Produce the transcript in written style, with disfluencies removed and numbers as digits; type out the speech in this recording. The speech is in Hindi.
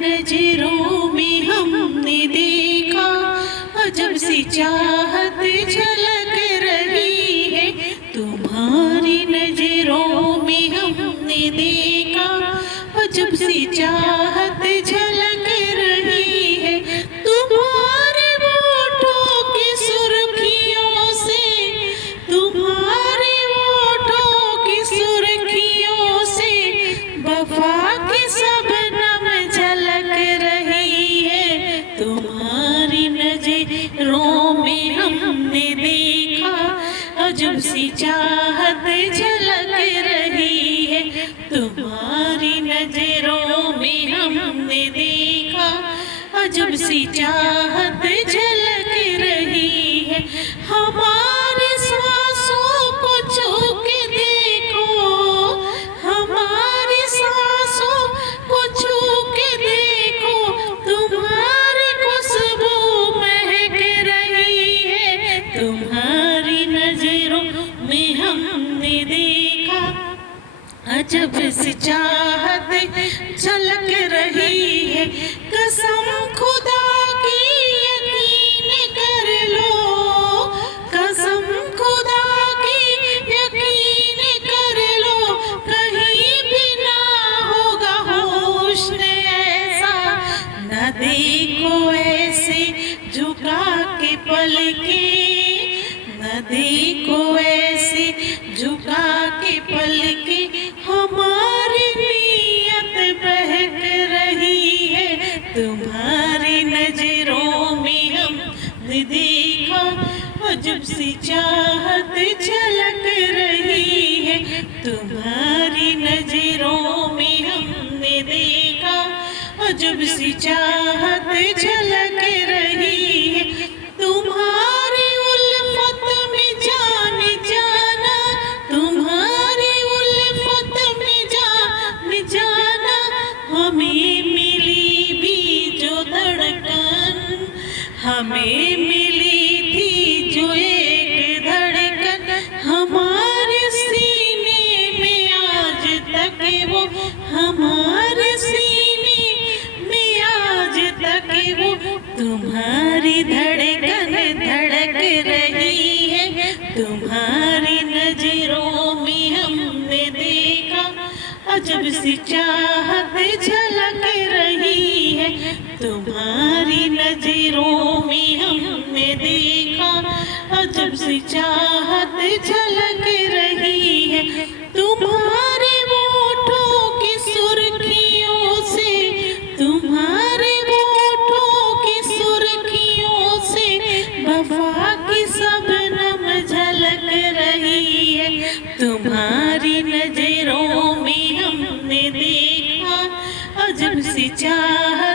नजरों में हमने देखा, अजब सी चाहत झलक रही है। तुम्हारी नजरों में हमने देखा, अजब सी चाहत झलक रही है। तुम्हारे होठों की सुर्खियों से, तुम्हारे होठों की सुर्खियों से वफा की शबनम झलक रही है। तुम्हारी नजरों में हमने देखा, अजब सी चाहत झलक रही है। तुम्हारी नजरों में हमने देखा, अजब सी चाहत झलक रही है। हमारे सांसों को छू के देखो, हमारी सांसों को छू के देखो, तुम्हारी खुशबू महक रही है। तुम्हारी नजरों में हमने देखा, अजब सी चाहत झलक रही है। कसम खुदा की यकीन कर लो, कसम खुदा की यकीन कर लो, कहीं भी ना होगा हुस्न ऐसा। न देखो ऐसे झुका के पलके, न देखो ऐसे झुका के पलके, हमारी नीयत बहक रही है। तुम्हारी नजरों में हमने देखा, अजब सी चाहत झलक रही है। तुम्हारी नजरों में हमने देखा, अजब सी चाहत झलक रही है। तुम्हारी उल्फत में जान जाना, तुम्हारी उल्फत में जान जाना, हमें मिली भी जो धड़कन, हमें मिली थी जो एक धड़कन, हमारे सीने में आज तक वो, हमारे सीने में आज तक वो तुम्हारी धड़कन धड़क रही है। तुम्हारी नजरों में हमने देखा, अजब सी चाहत झलक रही है। तुम्हारी नजरों में हमने देखा, अजब सी चाहत झलक रही है। तुम्हारे होठों की सुर्खियों से, तुम्हारे होठों की सुर्खियों से वफा की शबनम झलक रही है। तुम्हारी नजरों में हमने देखा, अजब सी चाहत